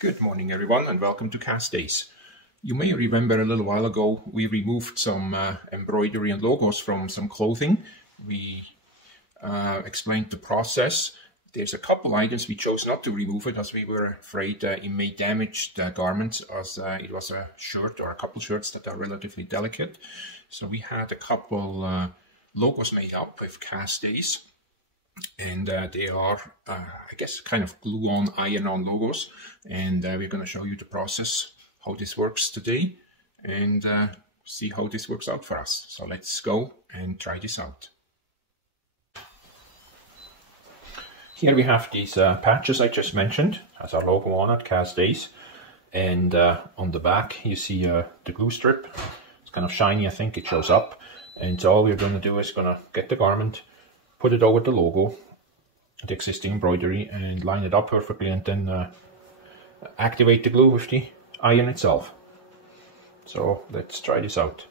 Good morning, everyone, and welcome to KassDays. You may remember a little while ago we removed some embroidery and logos from some clothing. We explained the process. There's a couple items we chose not to remove it as we were afraid it may damage the garment, as it was a shirt or a couple shirts that are relatively delicate. So we had a couple logos made up with KassDays. And they are, I guess, kind of glue-on, iron-on logos. And we're going to show you the process, how this works today, and see how this works out for us. So let's go and try this out. Here we have these patches I just mentioned, has our logo on it, KassDays. And on the back you see the glue strip. It's kind of shiny, I think, it shows up. And so all we're going to do is going to get the garment, put it over the logo, the existing embroidery, and line it up perfectly, and then activate the glue with the iron itself. So let's try this out.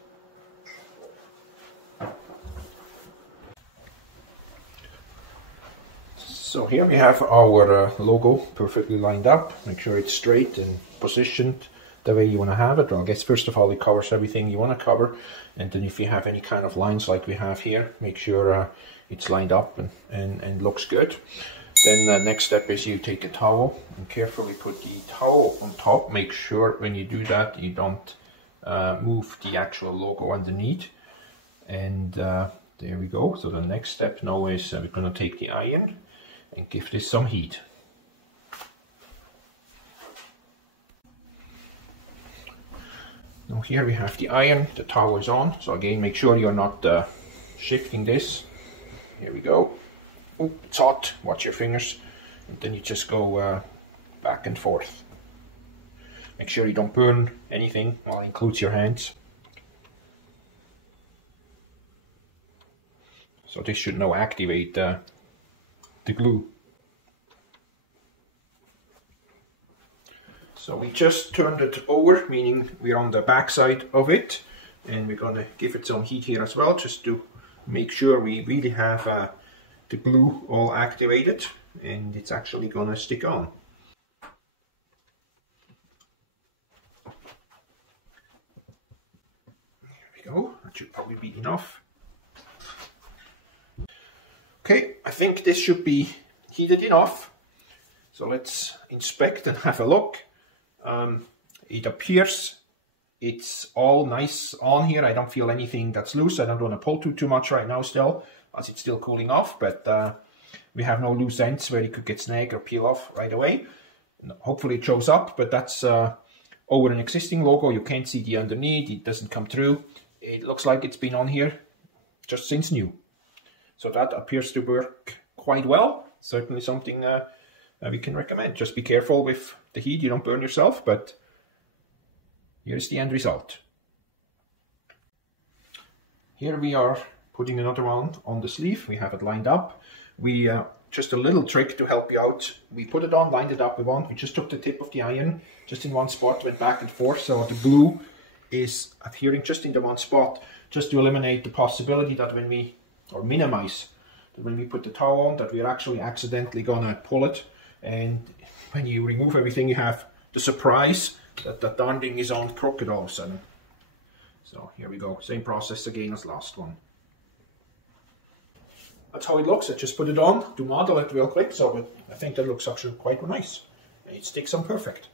So here we have our logo perfectly lined up. Make sure it's straight and positioned the way you want to have it. Well, I guess first of all it covers everything you want to cover, and then if you have any kind of lines like we have here, make sure it's lined up and looks good. Then the next step is you take a towel and carefully put the towel on top. Make sure when you do that you don't move the actual logo underneath. And there we go. So the next step now is we're going to take the iron and give this some heat. Now here we have the iron, the towel is on, so again make sure you're not shifting this. Here we go. Oh, it's hot, watch your fingers. And then you just go back and forth. Make sure you don't burn anything, well, it includes your hands. So this should now activate the glue. So we just turned it over, meaning we're on the back side of it, and we're going to give it some heat here as well, just to make sure we really have the glue all activated and it's actually going to stick on. There we go, that should probably be enough. Okay, I think this should be heated enough. So let's inspect and have a look. It appears it's all nice on here. I don't feel anything that's loose. I don't want to pull too much right now still, as it's still cooling off, but we have no loose ends where it could get snagged or peel off right away. Hopefully it shows up, but that's over an existing logo. You can't see the underneath, it doesn't come through. It looks like it's been on here just since new. So that appears to work quite well. Certainly something we can recommend. Just be careful with the heat, you don't burn yourself, but here's the end result. Here we are putting another one on the sleeve. We have it lined up. We just a little trick to help you out. We put it on, lined it up. We just took the tip of the iron just in one spot, went back and forth, so the glue is adhering just in the one spot, just to eliminate the possibility that when we, or minimize that when we put the towel on, that we're actually accidentally gonna pull it, and when you remove everything you have the surprise that the darn thing is on crooked all of a sudden. So here we go, same process again as last one. That's how it looks. I just put it on to model it real quick, so I think that looks actually quite nice. It sticks on perfect.